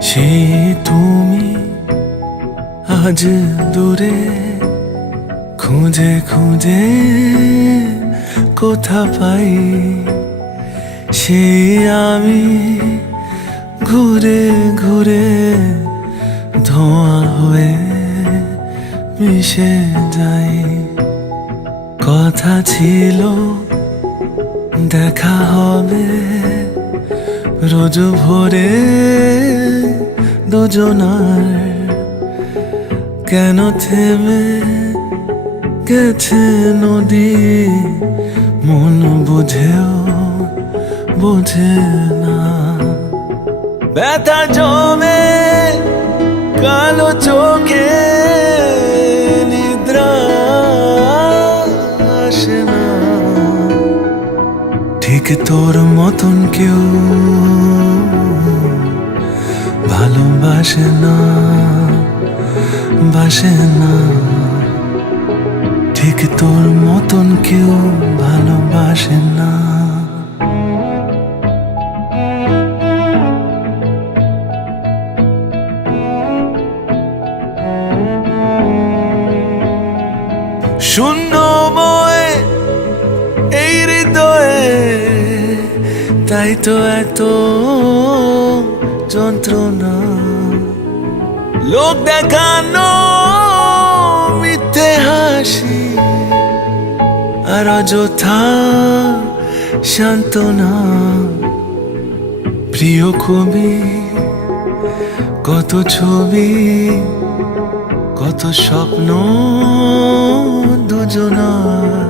সেই তুমি আজ দূরে, খুঁজে খুঁজে কোথা পাই সেই আমি ঘুরে ঘুরে ধোঁয়া হয়ে মিশে যাই। কথা ছিল দেখা হবে রোজ ভোরে দুজনার, কেন থেমে গেছে নদী মন বুঝেও বোঝে না। ব্যথা জমে কালো চোখে নিদ্রা আসে না, ঠিক তোর মতন কেউ ভালোবাসে না, বাসে না। ঠিক তোর মতন কেউ ভালোবাসে না। শূন্যময় এই হৃদয়ে, তাই তো এত যন্ত্রণা। লোক দেখানো মিথ্যে হাসি আর অযথা সান্ত্বনা। প্রিয় কবি কত ছবি, কত স্বপ্ন দুজনার,